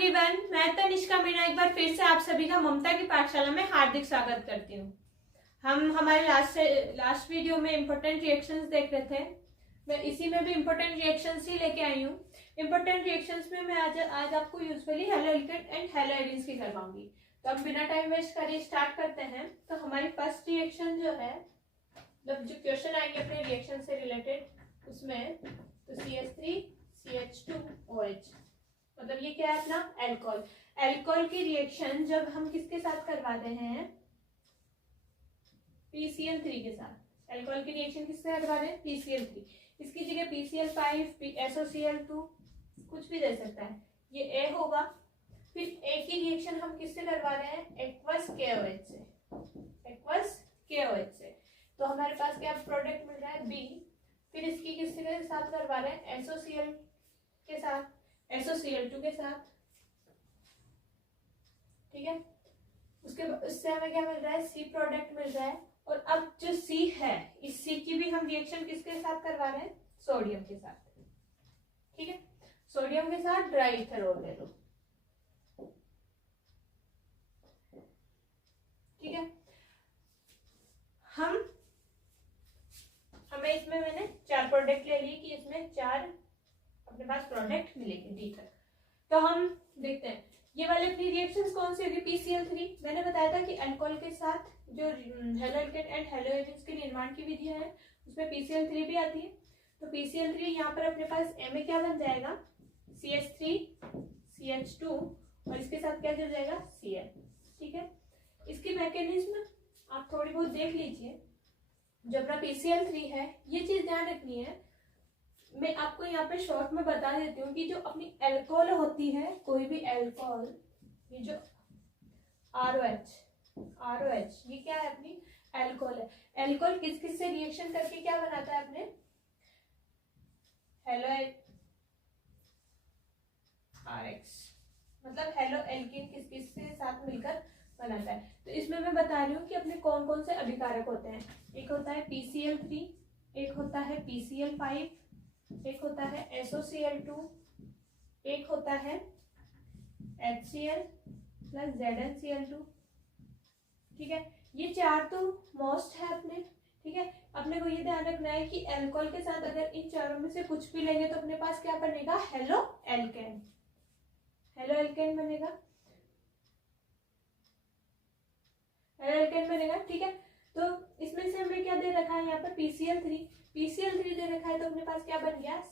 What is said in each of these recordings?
Everyone, मैं तनिष्का मीणा एक बार फिर से आप सभी का ममता की पाठशाला में हार्दिक स्वागत करती हूँ। हम हमारे लास्ट वीडियो में इम्पोर्टेंट रिएक्शंस देख रहे थे। मैं इसी में भी इम्पोर्टेंट रिएक्शंस ही लेके आई हूँ। इम्पोर्टेंट रिएक्शंस में मैं आज आपको usually halo alkane and hello arenes की करवाऊंगी। तो अब बिना टाइम वेस्ट करे स्टार्ट करते हैं। तो हमारी फर्स्ट रिएक्शन जो है, मतलब जो क्वेश्चन आएंगे अपने रिएक्शन से रिलेटेड उसमें, तो CH3 CH2OH, मतलब ये क्या है अपना एल्कोहल। एल्कोहल की रिएक्शन जब हम किसके साथ करवा रहे हैं, PCl3 के साथ। एल्कोहल की रिएक्शन किससे करवा रहे हैं, PCl3। इसकी जगह PCl5 SOCl2 कुछ भी दे सकता है, ये A होगा। फिर A की रिएक्शन हम किससे करवा रहे हैं, एक्वस KOH से। एक्वस KOH से तो हमारे पास क्या प्रोडक्ट मिल रहा है, B। फिर इसकी किसके साथ करवा रहे हैं, SOCl के साथ, SOCl2 के साथ, ठीक है। उससे हमें क्या मिल रहा है, C प्रोडक्ट मिल रहा है। और अब जो C है, इस C की भी हम रिएक्शन किसके साथ करवा रहे हैं, सोडियम के साथ, ठीक है। सोडियम के साथ ड्राई इथेनॉल ले लो, ठीक है। हमें इसमें मैंने 4 प्रोडक्ट ले लिए कि इसमें 4 अपने पास प्रोडक्ट मिलेंगे डी तक। तो हम देखते हैं ये वाले अपनी रिएक्शंस कौन सी होगी। PCl3 मैंने बताया था कि अल्कोहल के साथ जो halo alkane and hello arenes के निर्माण की विधियां है उसमें PCl3 भी आती है। तो PCl3 यहाँ पर अपने पास M में क्या बन जाएगा, CH3 CH2 और इसके साथ क्या जुड़ जाएगा, Cl, ठीक है। इसकी मैकेनिज्म आप थोड़ी बहुत देख लीजिए। जो अपना PCl3 है, ये चीज ध्यान रखनी है, मैं आपको यहाँ पे शॉर्ट में बता देती हूँ कि जो अपनी एल्कोहल होती है, कोई भी एल्कोहल, ये जो ROH ये क्या है, अपनी एल्कोहल है। एल्कोहल किस किस से रिएक्शन करके क्या बनाता है अपने, हेलो RX, मतलब हेलो एल्केन किस किस के साथ मिलकर बनाता है। तो इसमें मैं बता रही हूँ कि अपने कौन कौन से अभिकारक होते हैं। एक होता है PCl3, एक होता है PCl5, एक होता है SOCl2, एक होता है HCl प्लस ZnCl2, ठीक है। ये 4 तो मोस्ट है अपने, ठीक है। अपने को ये ध्यान रखना है कि एल्कोहल के साथ अगर इन चारों में से कुछ भी लेंगे तो अपने पास क्या बनेगा, हेलो एल्केन। हेलो एल्केन बनेगा, हेलो एल्केन बनेगा, ठीक है। तो इसमें से हमें क्या दे रखा है यहाँ पर, PCl3 दे रखा है, तो अपने पास क्या बन गया,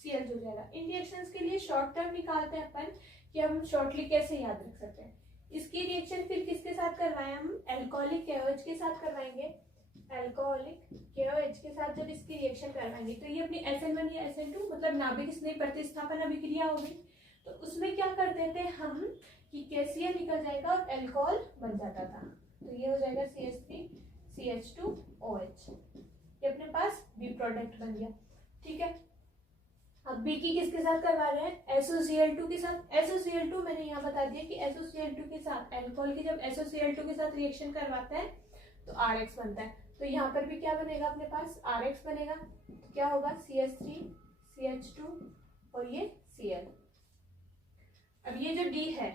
Cl जुड़ जाएगा। इन रिएक्शंस के लिए शॉर्ट टर्म निकालते हैं अपन कि हम शॉर्टली कैसे याद रख सकते हैं। इसकी रिएक्शन फिर किसके साथ करवाएं, हम एल्कोहलिक KOH के साथ करवाएंगे। एल्कोहलिक KOH के साथ जब इसकी रिएक्शन करवाएंगे तो ये अपनी SN1 या SN2 मतलब नाभिक स्नेह प्रतिस्थापन अभिक्रिया होगी। तो उसमें क्या करते थे हम कि KCl निकल जाएगा और एल्कोहल बन जाता था, तो ये हो जाएगा CH3 CH2OH, ये अपने पास B प्रोडक्ट बन गया, ठीक है। अब B की किसके साथ करवा रहे हैं, SOCl2 के साथ। SOCl2 मैंने यहाँ बता दिया कि SOCl2 के साथ एल्कोहल की जब SOCl2 के साथ रिएक्शन करवाते हैं तो RX बनता है। तो यहाँ पर भी क्या बनेगा, अपने पास RX बनेगा। तो क्या होगा, CH3 CH2 और ये Cl। अब ये जो D है,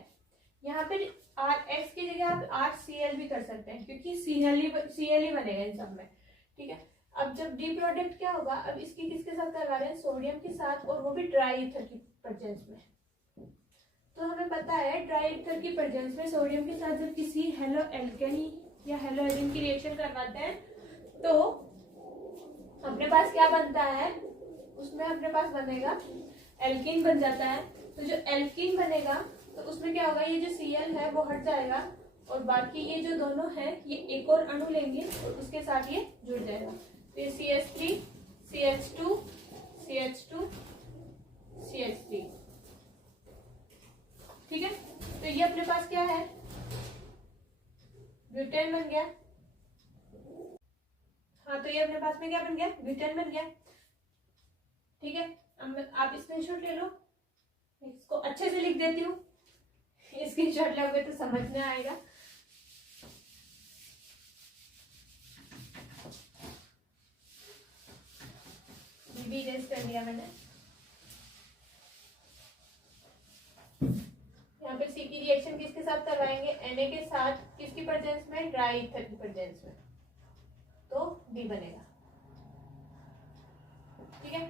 यहाँ पे RX की जगह आप RCl भी कर सकते हैं क्योंकि Cl ही बनेगा इन सब में, ठीक है। अब जब D प्रोडक्ट क्या होगा, अब इसकी किसके साथ करवा रहे हैं, सोडियम के साथ, और वो भी ड्राई ईथर की प्रेजेंस में। तो हमें पता है ड्राई ईथर की प्रेजेंस में सोडियम के साथ जब किसी हेलो एल्केनी या हेलो एरिन की रिएक्शन करवाते हैं तो अपने पास क्या बनता है, उसमें अपने पास बनेगा एल्कीन बन जाता है। तो जो एल्कीन बनेगा तो उसमें क्या होगा, ये जो Cl है वो हट जाएगा और बाकी ये जो दोनों है ये एक और अणु लेंगे और उसके साथ ये जुड़ जाएगा। तो ये CH3 CH2 CH2 CH3, ठीक है। तो ये अपने पास क्या है, ब्यूटेन बन गया। हाँ, तो ये अपने पास में क्या बन गया, ब्यूटेन बन गया, ठीक है। अब आप स्क्रीनशॉट ले लो, इसको अच्छे से लिख देती हूँ, स्क्रीनशॉट लोगे तो समझ में आएगा। भी इरेज कर दिया मैंने। रिएक्शन किसके साथ करवाएंगे, Na के साथ, किसकी प्रेजेंस में, ड्राई ईथर की प्रेजेंस में, तो D बनेगा। ठीक है,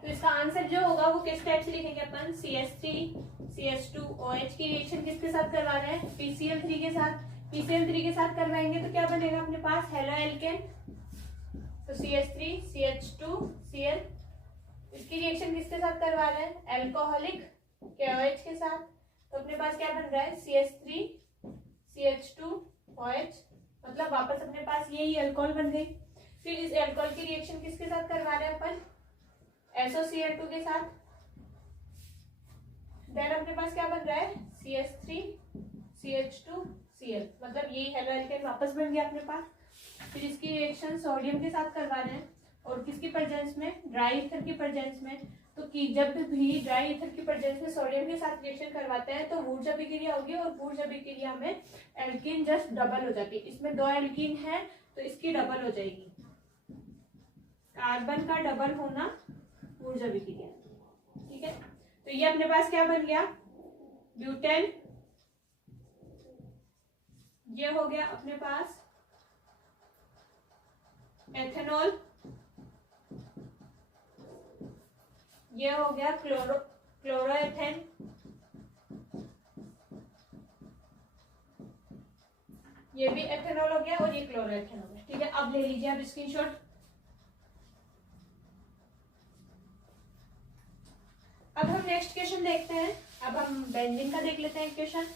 तो इसका आंसर जो होगा वो किस टाइप से लिखेंगे अपन, CH3 CH2OH की रिएक्शन किसके साथ करवा रहे हैं, PCl3 के साथ। PCl3 के साथ करवाएंगे तो क्या बनेगा अपने पास, हेलो एल्केन, तो CH3 CH2 Cl। इसकी रिएक्शन किसके साथ करवा रहे हैं, एल्कोहलिक KOH के साथ, तो अपने पास क्या बन रहा है, CH3 CH2OH, मतलब वापस अपने पास यही अल्कोहल बन गई। फिर इस अल्कोहल की रिएक्शन किसके साथ करवा रहे हैं अपन, SOCl2 के साथ। देन अपने पास क्या बन रहा है, CH3 CH2 Cl, मतलब यही हेलो एल्केन वापस बन गया अपने पास। फिर इसकी रिएक्शन सोडियम के साथ करवा रहे हैं, और किसकी प्रेजेंस में, ड्राई ईथर की प्रेजेंस में। तो कि जब भी ड्राई ईथर की प्रेजेंस में सोडियम के साथ रिएक्शन करवाते हैं तो ऊर्जा अभिक्रिया होगी, और ऊर्जा अभिक्रिया में एल्कीन जस्ट डबल हो जाती है। इसमें 2 एल्कीन है तो इसकी डबल हो जाएगी, कार्बन का डबल होना ऊर्जा अभिक्रिया। ठीक है, तो ये अपने पास क्या बन गया, ब्यूटेन। ये हो गया अपने पास एथेनॉल, ये हो गया क्लोरोएथेन, ये भी एथेनॉल हो गया और ये क्लोरोएथेन हो गया। ठीक है, अब ले लीजिए आप स्क्रीनशॉट। अब हम नेक्स्ट क्वेश्चन देखते हैं। अब हम बेंजीन का देख लेते हैं क्वेश्चन।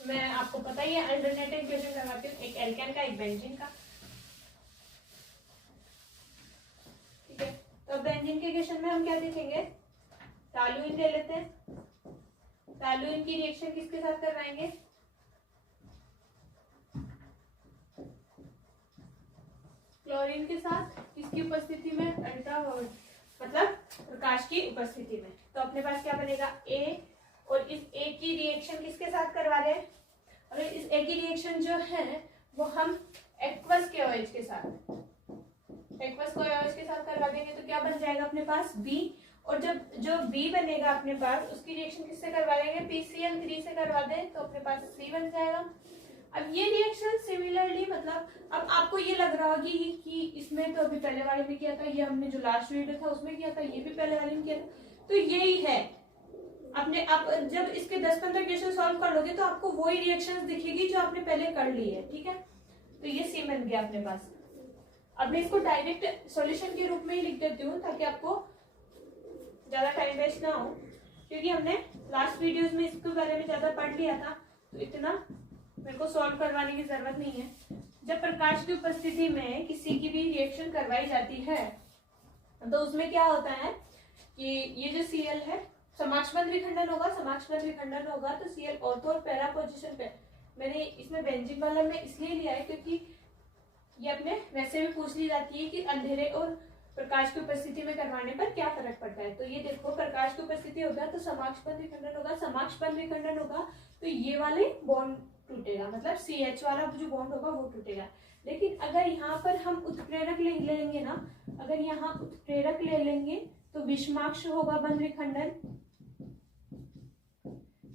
मैं आपको पता ही है अल्टरनेटिव क्वेश्चन करवाती हूँ, एक एल्केन का एक बेंजीन का। ठीक है, तो बेंजीन के क्वेश्चन में हम क्या देखेंगे, टॉलुइन ले लेते हैं। टॉलुइन की रिएक्शन किसके साथ करवाएंगे, क्लोरीन के साथ, किसकी उपस्थिति में, अल्ट्रावायलेट मतलब प्रकाश की उपस्थिति में। तो अपने पास क्या बनेगा, A, और इस A की रिएक्शन किसके साथ करवा रहे हैं, और इस A की रिएक्शन जो है वो हम एक्वस KOH के साथ, एक्वस KOH के साथ करवा देंगे तो क्या बन जाएगा अपने पास B, और जब जो B बनेगा अपने पास उसकी रिएक्शन किससे करवा देंगे, PCl3 से करवा दें तो अपने पास C बन जाएगा। अब ये रिएक्शन सिमिलरली, मतलब अब आपको ये लग रहा होगी कि इसमें तो अभी पहले वाले में किया था, ये हमने जो लास्ट वीडियो था उसमें किया था, ये भी पहले वाले में किया था, तो यही है। अपने आप जब इसके 10-15 क्वेश्चन सॉल्व कर लोगे तो आपको वही रिएक्शंस दिखेगी जो आपने पहले कर ली है। ठीक है, तो ये सी बन गया अपने पास। अब मैं इसको डायरेक्ट सॉल्यूशन के रूप में ही लिख देती हूँ ताकि आपको ज्यादा टाइम वेस्ट ना हो, क्योंकि हमने लास्ट वीडियोस में इसके बारे में ज्यादा पढ़ लिया था, तो इतना मेरे को सॉल्व करवाने की जरूरत नहीं है। जब प्रकाश की उपस्थिति में किसी की भी रिएक्शन करवाई जाती है तो उसमें क्या होता है कि ये जो Cl है समाक्षबंध विखंडन होगा, समाक्षबंध विखंडन होगा तो Cl ऑर्थो और पैरा पोजीशन पे, मैंने इसमें बेंजीन वाला में इसलिए लिया है क्योंकि ये अपने वैसे भी पूछ ली जाती है कि अंधेरे और प्रकाश की उपस्थिति में करवाने पर क्या फर्क पड़ता है। तो ये देखो, प्रकाश की उपस्थिति होगा तो समाक्षबंध विखंडन होगा, समाक्षबंध विखंडन होगा तो ये वाले बॉन्ड टूटेगा, मतलब CH वाला जो बॉन्ड होगा वो टूटेगा। लेकिन अगर यहाँ पर हम उत्प्रेरक ले लेंगे ना, अगर यहाँ उत्प्रेरक ले लेंगे तो विषमाक्ष होगा बंध विखंडन,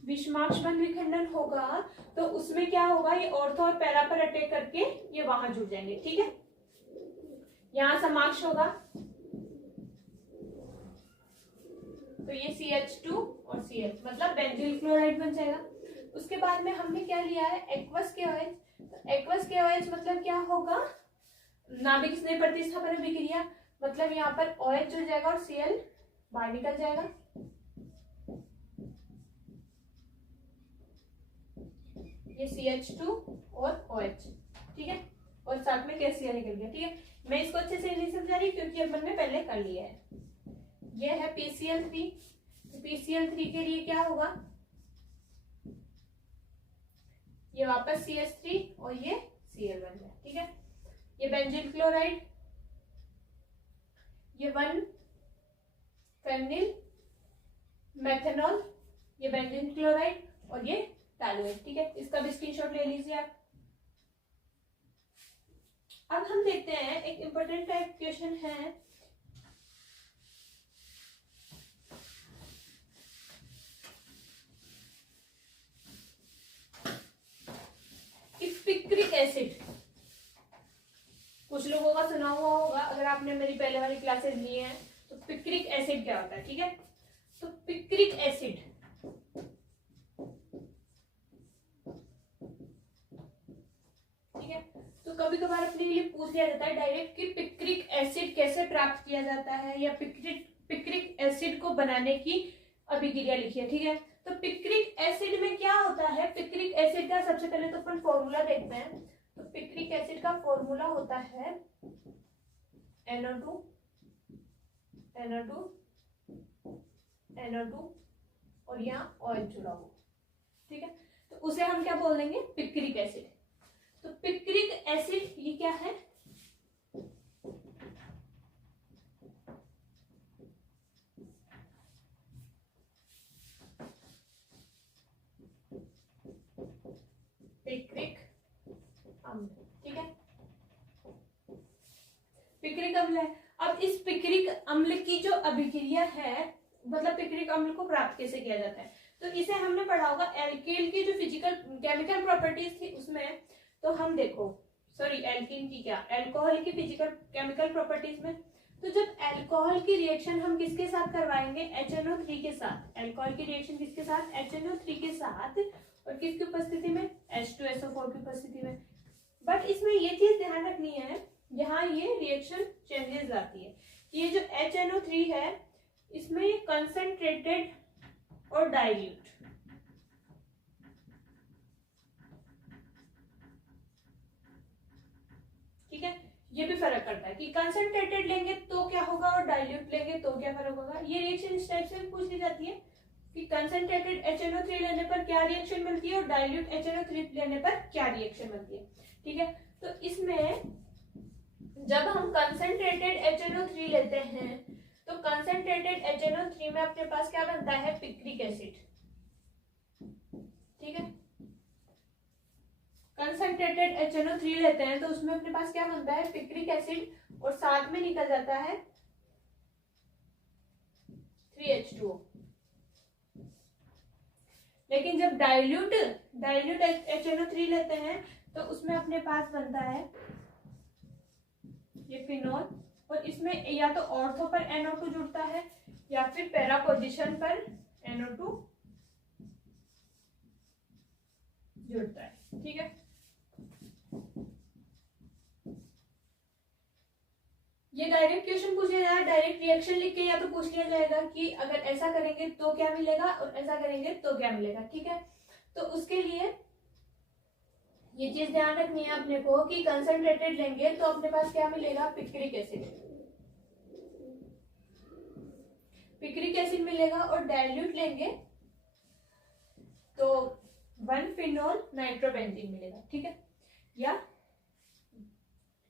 विषमाक्ष बंध विखंडन होगा तो उसमें क्या होगा, ये ऑर्थो और पैरा पर अटैक करके ये वहां जुड़ जाएंगे। ठीक है, यहाँ समाक्ष होगा तो ये CH2 और Cl मतलब बेंजील क्लोराइड बन जाएगा। उसके बाद में हमने क्या लिया है, एक्वस KOH। तो एक्वस KOH मतलब क्या होगा, नाभिक स्नेह प्रतिस्थापन अभिक्रिया, मतलब यहाँ पर OH जुड़ जाएगा और Cl बाहर निकल जाएगा। ये CH2 और OH, ठीक है, और साथ में KCl निकल गया। ठीक है, मैं इसको अच्छे से नहीं समझा रही क्योंकि अपन ने पहले कर लिया है। ये है PCl3, तो PCl3 के लिए क्या होगा, ये वापस CH3 और ये Cl बन जाए। ठीक है, ये बेंजील क्लोराइड, ये 1-फेनिल मेथनॉल, ये बेंजीन क्लोराइड और ये टॉलुइन। ठीक है, इसका भी स्क्रीनशॉट ले लीजिए आप। अब हम देखते हैं एक इंपॉर्टेंट टाइप क्वेश्चन है, एसिड, कुछ लोगों का सुना हुआ होगा अगर आपने मेरी पहले वाली क्लासेस ली हैं। तो पिक्रिक एसिड क्या होता है, ठीक है। तो पिक्रिक एसिड ठीक है, तो कभी कभार अपने लिए पूछ लिया जाता है डायरेक्ट कि पिक्रिक एसिड कैसे प्राप्त किया जाता है, या पिक्रिक एसिड को बनाने की अभिक्रिया लिखिए, ठीक है। तो पिक्रिक एसिड में क्या होता है, पिक्रिक एसिड का सबसे पहले तो अपन फॉर्मूला देखते हैं। तो पिक्रिक एसिड का फॉर्मूला होता है NO2 NO2 NO2 और यहाँ ऑयल जुड़ा हुआ, ठीक है। तो उसे हम क्या बोल देंगे, पिक्रिक एसिड। तो पिक्रिक एसिड ये क्या है, पिक्रिक अम्ल, ठीक है। पिक्रिक अम्ल है। अब इस पिक्रिक अम्ल की जो अभिक्रिया है, मतलब पिक्रिक अम्ल को प्राप्त कैसे किया जाता है, तो इसे हमने पढ़ा होगा एल्केल की जो फिजिकल केमिकल प्रॉपर्टीज थी उसमें। तो हम देखो, सॉरी एल्कीन की क्या, अल्कोहल की फिजिकल केमिकल प्रॉपर्टीज में। तो जब अल्कोहल की रिएक्शन हम किसके साथ करवाएंगे, HNO3 के साथ। अल्कोहल की रिएक्शन किसके साथ, HNO3 के साथ, और किसकी उपस्थिति में, H2SO4 की उपस्थिति में। बट इसमें ये चीज ध्यान रखनी है, यहाँ ये रिएक्शन चेंजेस लाती है कि ये जो HNO3 है इसमें कंसंट्रेटेड और डाइल्यूट, ठीक है। ये भी फर्क करता है कि कंसंट्रेटेड लेंगे तो क्या होगा और डाइल्यूट लेंगे तो क्या फर्क होगा। ये रिएक्शन इस टाइप से पूछ ली जाती है कि कंसंट्रेटेड HNO3 लेने पर क्या रिएक्शन मिलती है और डाइल्यूट HNO3 लेने पर क्या रिएक्शन मिलती है, ठीक है। तो इसमें जब हम कंसंट्रेटेड HNO3 लेते हैं तो कंसंट्रेटेड HNO3 में अपने पास क्या बनता है, पिक्रिक एसिड, ठीक है। कंसंट्रेटेड HNO3 लेते हैं तो उसमें अपने पास क्या बनता है, पिक्रिक एसिड, और साथ में निकल जाता है 3H2O। लेकिन जब डाइल्यूट HNO3 लेते हैं तो उसमें अपने पास बनता है ये फिनोल, और इसमें या तो ऑर्थो पर NO2 जुड़ता है या फिर पैरा पोजीशन पर NO2 जुड़ता है, ठीक है। ये डायरेक्ट क्वेश्चन पूछा जाएगा, डायरेक्ट रिएक्शन लिख के या तो पूछ लिया जाएगा कि अगर ऐसा करेंगे तो क्या मिलेगा और ऐसा करेंगे तो क्या मिलेगा, ठीक है। तो उसके लिए ये चीज ध्यान रखनी है अपने को कि कंसंट्रेटेड लेंगे तो अपने पास क्या मिलेगा, पिक्रिक एसिड, पिक्रिक एसिड मिलेगा, और डाइल्यूट लेंगे तो 1 फिनोल नाइट्रोबेंजीन मिलेगा, ठीक है। या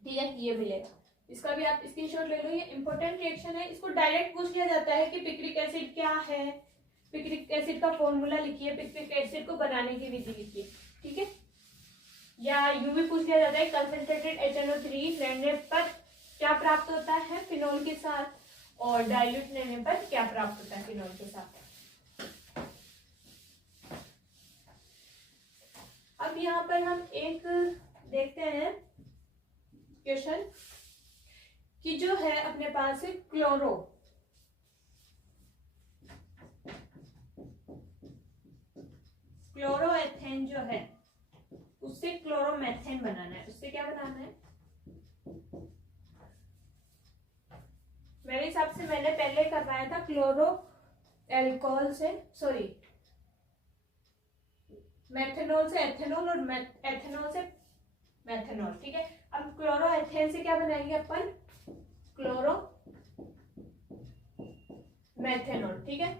ठीक है, ये मिलेगा। इसका भी आप स्क्रीनशॉट ले लो, ये इंपॉर्टेंट रिएक्शन है। इसको डायरेक्ट पूछ लिया जाता है कि पिक्रिक एसिड क्या है, पिक्रिक एसिड का फॉर्मूला लिखिए, पिक्रिक एसिड को बनाने की विधि लिखिए, ठीक है। या यूं भी पूछ लिया जाता है कंसंट्रेटेड HNO3 लेने पर क्या प्राप्त होता है फिनोल के साथ, और डाइल्यूट लेने पर क्या प्राप्त होता है फिनोल के साथ। अब यहाँ पर हम एक देखते हैं क्वेश्चन कि जो है अपने पास है क्लोरोएथेन जो है उससे क्लोरोमेथेन बनाना है। उससे क्या बनाना है, मेरे हिसाब से मैंने पहले करवाया था क्लोरो एल्कोहल से, सॉरी मेथेनॉल से एथेनॉल और एथेनॉल से मेथेनॉल, ठीक है। अब क्लोरोएथेन से क्या बनाएंगे अपन, क्लोरो मेथेनॉल, ठीक है,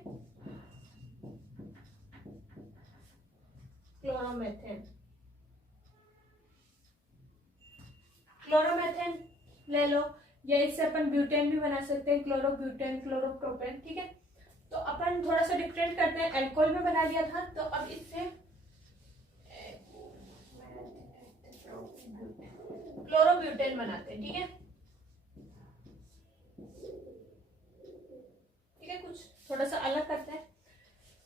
क्लोरोमेथेन। क्लोरोमेथेन ले लो, या इससे अपन ब्यूटेन भी बना सकते हैं, क्लोरोब्यूटेन, क्लोरोप्रोपेन, ठीक है। तो अपन थोड़ा सा डिफरेंट करते हैं, अल्कोहल में बना लिया था तो अब इससे क्लोरोब्यूटेन बनाते हैं, ठीक है। ठीक है, कुछ थोड़ा सा अलग करते हैं।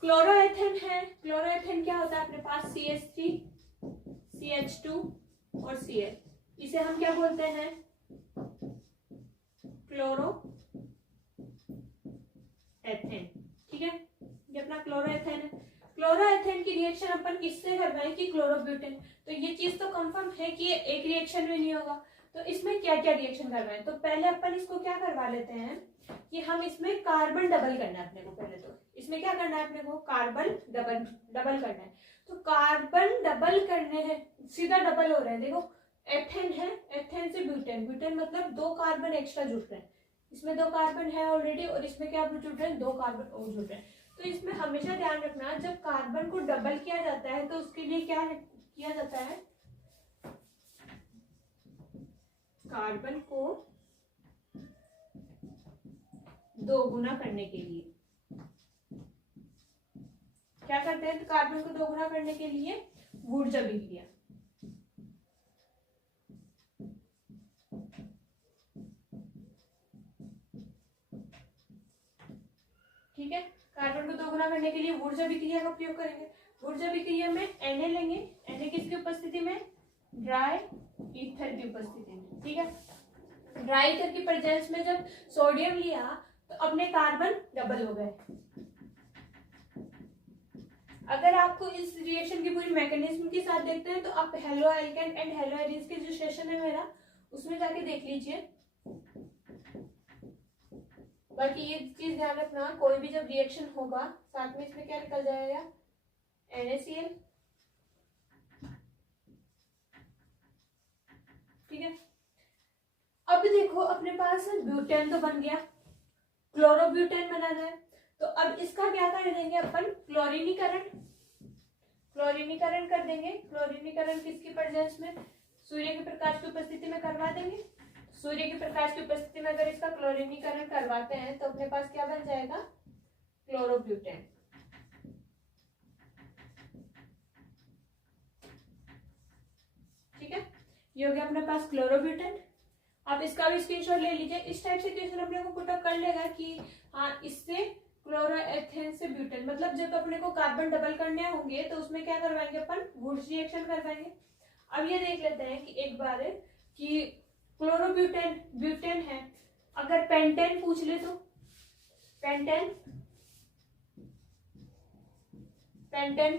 क्लोरोएथेन है, क्लोरोएथेन क्या होता है अपने पास, CH3 CH2 और Cl, इसे हम क्या बोलते हैं, क्लोरोएथेन। ठीक है, ये अपना क्लोरोएथेन है। क्लोरोएथेन की रिएक्शन अपन किससे करवाएं कि क्लोरोब्यूटेन। तो ये चीज तो कंफर्म है कि ये एक रिएक्शन में नहीं होगा, तो इसमें क्या क्या रिएक्शन करवाएं। तो पहले अपन इसको क्या करवा लेते हैं कि हम इसमें कार्बन डबल करना है अपने को। पहले तो इसमें क्या करना है अपने को, कार्बन डबल करना है। तो कार्बन डबल करने हैं, सीधा डबल हो रहा है, देखो एथेन है, एथेन से ब्यूटेन, ब्यूटेन मतलब 2 कार्बन एक्स्ट्रा जुड़ रहे हैं, इसमें 2 कार्बन है ऑलरेडी और इसमें क्या जुड़ रहे हैं, 2 कार्बन और जुड़ रहे हैं। तो इसमें हमेशा ध्यान रखना, जब कार्बन को डबल किया जाता है तो उसके लिए क्या किया जाता है, कार्बन को 2 गुना करने के लिए क्या करते हैं, तो कार्बन को 2 गुना करने के लिए वुडज अभिक्रिया। ठीक है, कार्बन को 2 गुना करने के लिए वुडज अभिक्रिया का प्रयोग करेंगे। वुडज अभिक्रिया में Na लेंगे, Na किसकी उपस्थिति में, ड्राई ईथर की उपस्थिति में। ठीक है, ड्राई ईथर की प्रेजेंस में जब सोडियम लिया तो अपने कार्बन डबल हो गए। अगर आपको इस रिएक्शन की पूरी मैकेनिज्म के साथ देखते हैं तो आप halo alkane and hello arenes के जो सेशन है मेरा, उसमें जाके देख लीजिए। बाकी ये चीज ध्यान रखना, कोई भी जब रिएक्शन होगा साथ में इसमें क्या निकल जाएगा, NaCl। ठीक है, अब देखो अपने पास ब्यूटेन तो बन गया, क्लोरोब्यूटेन बनाना है, तो अब इसका क्या कर देंगे अपन, क्लोरीनीकरण। क्लोरीनीकरण कर देंगे। क्लोरीनीकरण किसकी प्रेजेंस में, सूर्य के प्रकाश की उपस्थिति में करवा देंगे। सूर्य के प्रकाश की उपस्थिति में अगर इसका क्लोरीनीकरण करवाते हैं तो अपने पास क्या बन जाएगा, क्लोरोब्यूटेन। ठीक है, ये हो गया अपने पास क्लोरोब्यूटेन। अब इसका भी स्क्रीनशॉट ले लीजिए। इस टाइप से क्वेश्चन अपने को पुटअप कर लेगा कि हाँ इससे क्लोरोएथेन से ब्यूटेन, मतलब जब अपने को कार्बन डबल करने होंगे तो उसमें क्या करवाएंगे अपन, वुड्स रिएक्शन करवाएंगे। अब ये देख लेते हैं कि एक बार कि क्लोरोब्यूटेन ब्यूटेन है, अगर पेंटेन पूछ ले तो पेंटेन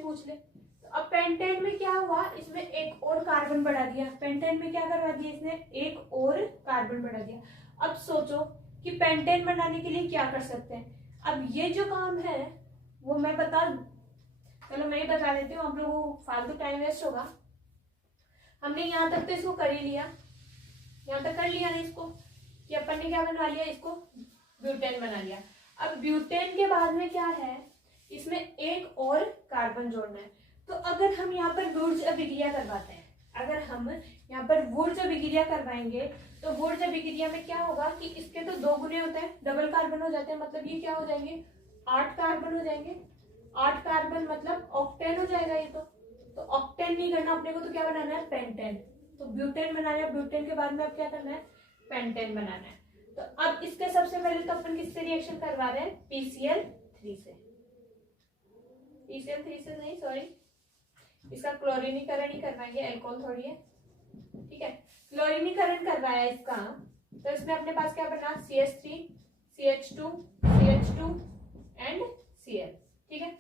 पूछ ले तो अब पेंटेन में क्या हुआ, इसमें एक और कार्बन बढ़ा दिया। पेंटेन में क्या करवा दिया इसने, एक और कार्बन बढ़ा दिया। अब सोचो कि पेंटेन बनाने के लिए क्या कर सकते हैं। अब ये जो काम है वो मैं चलो मैं ही बता देती हूँ, हम लोगों को फालतू टाइम वेस्ट होगा। हमने यहाँ तक तो इसको कर ही लिया, यहाँ तक कर लिया ना इसको, कि अपन ने क्या बना लिया, इसको ब्यूटेन बना लिया। अब ब्यूटेन के बाद में क्या है, इसमें एक और कार्बन जोड़ना है। तो अगर हम यहाँ पर वुड्स अभिक्रिया करवाते हैं, अगर हम यहाँ पर वुड्स अभिक्रिया करवाएंगे तो वुड्स अभिक्रिया में क्या होगा कि इसके तो 2 गुने होते हैं, डबल कार्बन हो जाते हैं, मतलब ये क्या हो जाएंगे, 8 कार्बन हो जाएंगे। 8 कार्बन मतलब ऑक्टेन हो जाएगा ये तो ऑक्टेन नहीं करना अपने को, तो क्या बनाना है, पेंटेन। तो ब्यूटेन बनाना है, ब्यूटेन के बाद में अब क्या करना है, पेंटेन बनाना है। तो अब इसके सबसे पहले तो अपन किससे रिएक्शन करवा रहे हैं, PCl3 से। PCl3 से नहीं, सॉरी, इसका क्लोरीनीकरण ही करवाएंगे, एल्कोहल थोड़ी है। ठीक है, क्लोरीनीकरण करवाया इसका, तो इसमें अपने पास क्या बना, CH3 CH2 CH2 and Cl। ठीक है,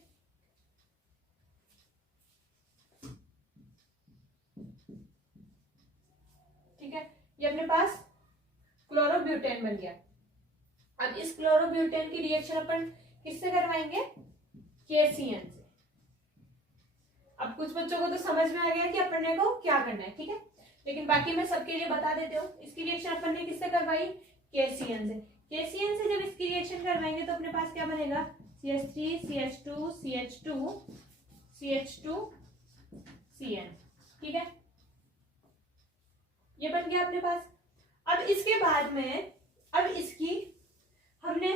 ठीक है, ये अपने पास क्लोरोब्यूटेन बन गया। अब इस क्लोरोब्यूटेन की रिएक्शन अपन किससे करवाएंगे, KCN से। अब कुछ बच्चों को तो समझ में आ गया कि अपने को क्या करना है। ठीक है, लेकिन बाकी मैं सबके लिए बता देती हूँ। इसकी रिएक्शन अपन ने किससे करवाई, KCN से। KCN से जब इसकी रिएक्शन करवाएंगे तो अपने पास क्या बनेगा, CH3 CH2 CH2 CH2 CN। ठीक है, ये बन गया अपने पास। अब इसके बाद में अब इसकी हमने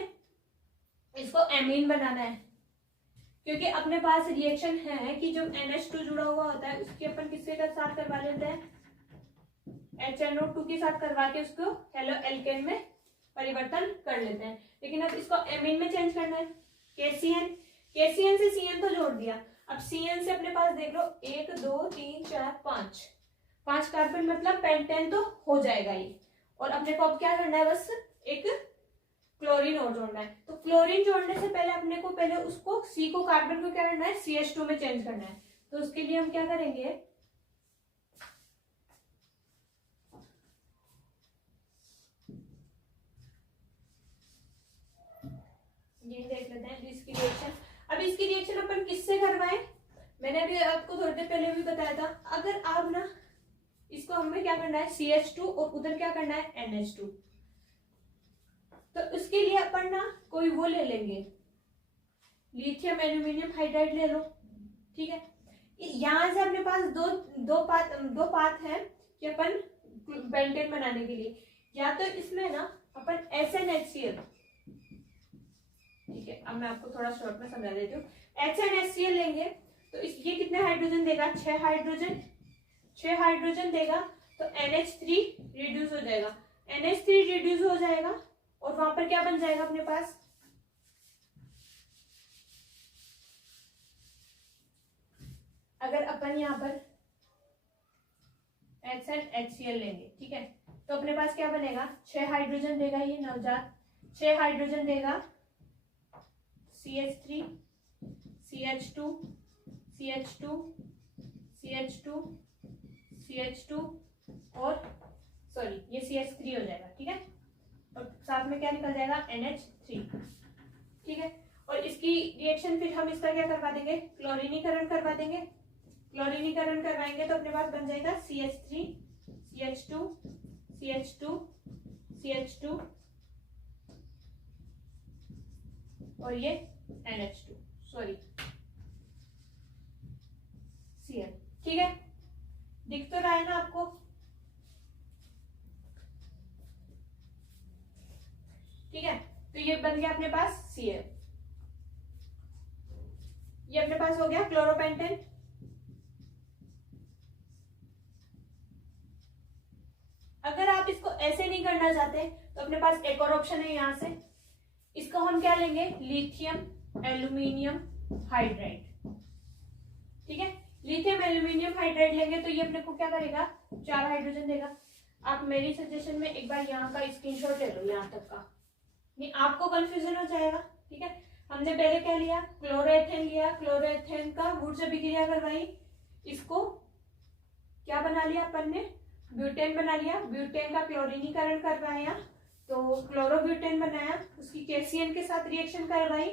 इसको एमीन बनाना है, क्योंकि अपने पास रिएक्शन है कि जो NH2 जुड़ा हुआ होता है उसके अपन किसके साथ करवा लेते हैं, HNO2 के साथ करवा के उसको हेलो एल्केन में परिवर्तन कर लेते हैं। लेकिन अब इसको एमीन में चेंज करना है, KCN से CN तो जोड़ दिया। अब CN से अपने पास देख लो 1 2 3 4 5 5 कार्बन मतलब पेंटेन तो हो जाएगा ये। और अपने को अब क्या करना है, बस एक क्लोरीन और जोड़ना है। तो क्लोरीन जोड़ने से पहले अपने को पहले उसको C को, कार्बन को क्या करना है, CH2 में चेंज करना है। तो उसके लिए हम क्या करेंगे, ये देख लेते हैं इसकी रिएक्शन। अब इसकी रिएक्शन अपन किससे करवाएं, मैंने अभी आपको थोड़ी देर पहले भी बताया था। अगर आप ना इसको हमें क्या करना है, CH2 और उधर क्या करना है, NH2। तो उसके लिए अपन ना कोई वो ले लेंगे, लिथियम एल्यूमिनियम हाइड्राइड ले लो, ठीक है। यहां से अपने पास दो पाथ है कि अपन पेंटेन बनाने के लिए, या तो इसमें ना अपन SnHCl, ठीक है। अब मैं आपको थोड़ा शॉर्ट में समझा देती हूँ। HnHCl लेंगे तो ये कितने हाइड्रोजन देगा, 6 हाइड्रोजन देगा। तो NH3 रिड्यूस हो जाएगा, NH3 रिड्यूस हो जाएगा और वहां पर क्या बन जाएगा अपने पास, अगर अपन यहाँ पर HnHCl लेंगे, ठीक है, तो अपने पास क्या बनेगा, 6 हाइड्रोजन देगा ये नवजात, 6 हाइड्रोजन देगा, CH3 CH2 CH2 CH2 CH2 और सॉरी ये CH3 हो जाएगा, ठीक है। और साथ में क्या निकल जाएगा, NH3, ठीक है। और इसकी रिएक्शन फिर हम इसका क्या करवा देंगे, क्लोरीनीकरण करवा देंगे। क्लोरीनीकरण करवाएंगे तो अपने पास बन जाएगा CH3 CH2 CH2 CH2 और ये NH2 सॉरी Cl, ठीक है। दिख तो रहा है ना आपको, ठीक है। तो ये बन गया अपने पास Cl, ये अपने पास हो गया क्लोरोपेंटेन। अगर आप इसको ऐसे नहीं करना चाहते तो अपने पास एक और ऑप्शन है, यहां से इसको हम क्या लेंगे, लिथियम एल्यूमिनियम हाइड्राइड, ठीक है। लिथियम एल्यूमिनियम हाइड्राइड लेंगे तो ये अपने को क्या करेगा, 4 हाइड्रोजन देगा। आप मेरी सजेशन में एक बार यहाँ का स्क्रीनशॉट ले लो, यहाँ तक का, नहीं आपको कंफ्यूजन हो जाएगा, ठीक है। हमने पहले क्या लिया, क्लोरोएथेन लिया, क्लोरोएथेन का वुड से अभिक्रिया करवाई, इसको क्या बना लिया अपन ने, ब्यूटेन बना लिया, ब्यूटेन का क्लोरीनीकरण करवाया तो क्लोरोब्यूटेन बनाया, उसकी KCN के साथ रिएक्शन करवाई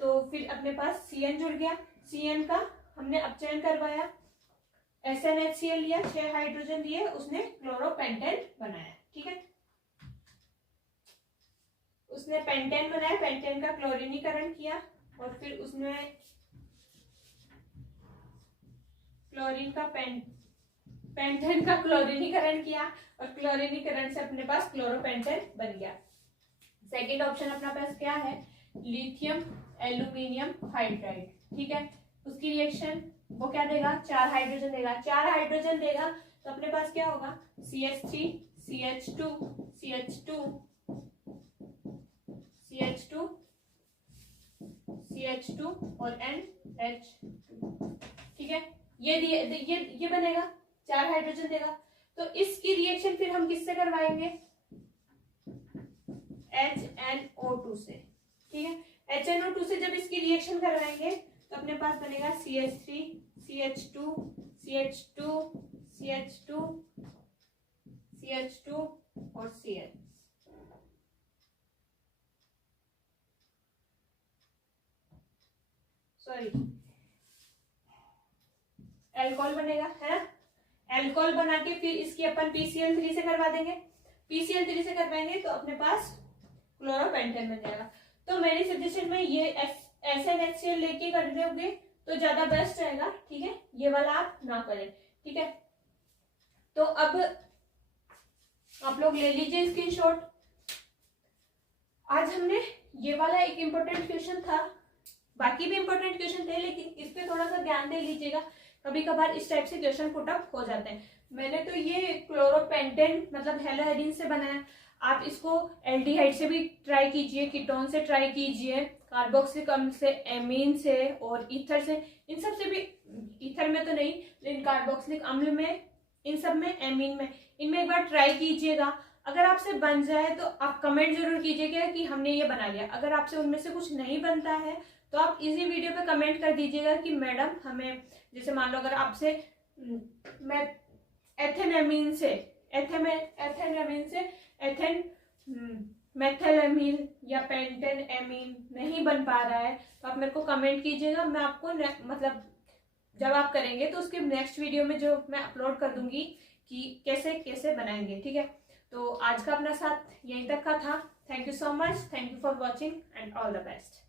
तो फिर अपने पास CN जुड़ गया, CN का हमने अपचयन करवाया, SnHCl लिया, 6 हाइड्रोजन दिए, उसने क्लोरोपेंटेन बनाया, ठीक है। उसने पेंटेन बनाया, पेंटेन का क्लोरीनीकरण किया और फिर उसने क्लोरीन का पेंटेन का क्लोरीनीकरण किया और क्लोरीनीकरण से अपने पास क्लोरोपेंटेन बन गया। सेकेंड ऑप्शन अपना पास क्या है, लिथियम एल्यूमिनियम हाइड्राइड, ठीक है। उसकी रिएक्शन वो क्या देगा, 4 हाइड्रोजन देगा, 4 हाइड्रोजन देगा तो अपने पास क्या होगा, CH3 CH2 CH2 CH2 CH2 और NH2, ठीक है। ये बनेगा, 4 हाइड्रोजन देगा। तो इसकी रिएक्शन फिर हम किससे करवाएंगे, HNO2 से, ठीक है। HNO2 से जब इसकी रिएक्शन करवाएंगे तो अपने पास बनेगा CH3 CH2 CH2 CH2 CH2 और Cl, सॉरी एल्कोहल बनेगा, है ना। एल्कोहल बना के फिर इसकी अपन PCl3 से करवा देंगे, PCl3 से करवाएंगे तो अपने पास क्लोरोपेंटेन बन जाएगा। तो मेरी सजेशन में ये SnHCl लेके कर दोगे तो ज्यादा बेस्ट रहेगा, ठीक है। ये वाला आप ना करें, ठीक है। तो अब आप लोग ले लीजिए स्क्रीनशॉट। आज हमने ये वाला एक इम्पोर्टेंट क्वेश्चन था, बाकी भी इम्पोर्टेंट क्वेश्चन थे लेकिन इस पे थोड़ा सा ध्यान दे लीजिएगा, कभी कभार इस टाइप से क्वेश्चन पुट अप हो जाते हैं। मैंने तो ये क्लोरोपेंटेन मतलब हेलोहेरिन से बनाया, आप इसको एल्डिहाइड से भी ट्राई कीजिए, कीटोन से ट्राई कीजिए, कार्बोक्सिलिक अम्ल से, एमीन से और ईथर से, इन सब से भी, ईथर में तो नहीं लेकिन कार्बोक्सिलिक अम्ल में इन सब में एमीन में, इनमें एक बार ट्राई कीजिएगा। अगर आपसे बन जाए तो आप कमेंट जरूर कीजिएगा कि हमने ये बना लिया। अगर आपसे उनमें से कुछ नहीं बनता है तो आप इसी वीडियो पे कमेंट कर दीजिएगा कि मैडम हमें, जैसे मान लो अगर आपसे एथेनामीन से मेथिलामीन या पेंटेनामीन नहीं बन पा रहा है तो आप मेरे को कमेंट कीजिएगा। मैं आपको मतलब जब आप करेंगे तो उसके नेक्स्ट वीडियो में जो मैं अपलोड कर दूंगी कि कैसे कैसे बनाएंगे, ठीक है। तो आज का अपना साथ यहीं तक का था। Thank you so much, thank you for watching and all the best.